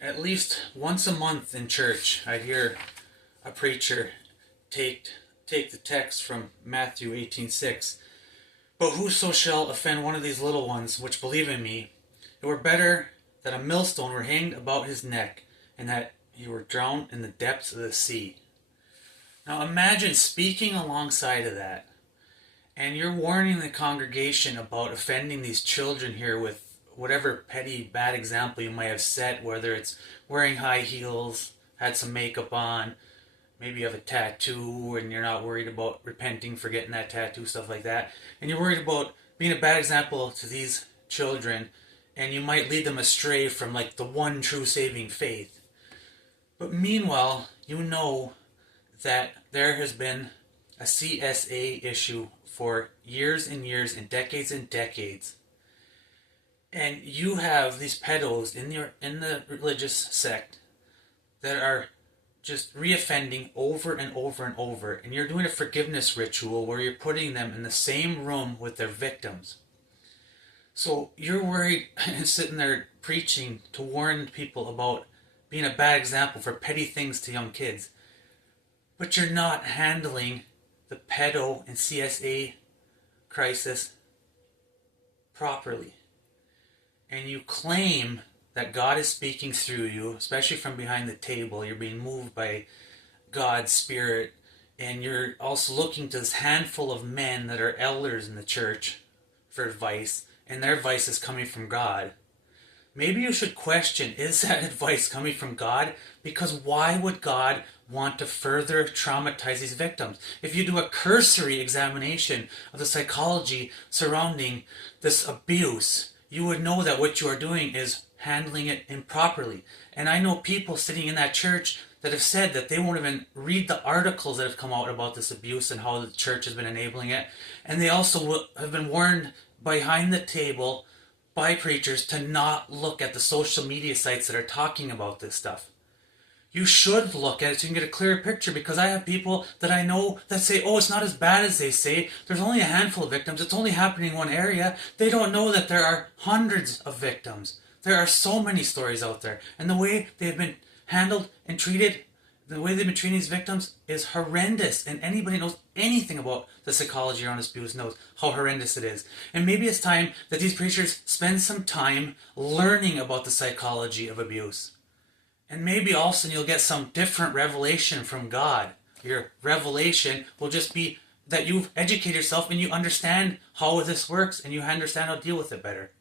At least once a month in church, I'd hear a preacher take take the text from Matthew 18:6. But whoso shall offend one of these little ones which believe in me, it were better that a millstone were hanged about his neck, and that he were drowned in the depths of the sea. Now imagine speaking alongside of that, and you're warning the congregation about offending these children here with whatever petty bad example you might have set, whether it's wearing high heels, had some makeup on, maybe you have a tattoo and you're not worried about repenting for getting that tattoo, stuff like that, and you're worried about being a bad example to these children, and you might lead them astray from like the one true saving faith. But meanwhile, you know that there has been a CSA issue for years and years and decades. And you have these pedos in the religious sect that are just reoffending over and over and over, and you're doing a forgiveness ritual where you're putting them in the same room with their victims. So you're worried and sitting there preaching to warn people about being a bad example for petty things to young kids, but you're not handling the pedo and CSA crisis properly. And you claim that God is speaking through you, especially from behind the table. You're being moved by God's Spirit, and you're also looking to this handful of men that are elders in the church for advice, and their advice is coming from God. Maybe you should question, is that advice coming from God? Because why would God want to further traumatize these victims? If you do a cursory examination of the psychology surrounding this abuse, you would know that what you are doing is handling it improperly. And I know people sitting in that church that have said that they won't even read the articles that have come out about this abuse and how the church has been enabling it. And they also have been warned behind the table by preachers to not look at the social media sites that are talking about this stuff. You should look at it so you can get a clearer picture, because I have people that I know that say, oh, it's not as bad as they say. There's only a handful of victims. It's only happening in one area. They don't know that there are hundreds of victims. There are so many stories out there. And the way they've been handled and treated, the way they've been treating these victims is horrendous. And anybody who knows anything about the psychology around this abuse knows how horrendous it is. And maybe it's time that these preachers spend some time learning about the psychology of abuse. And maybe all of a sudden you'll get some different revelation from God. Your revelation will just be that you've educated yourself and you understand how this works and you understand how to deal with it better.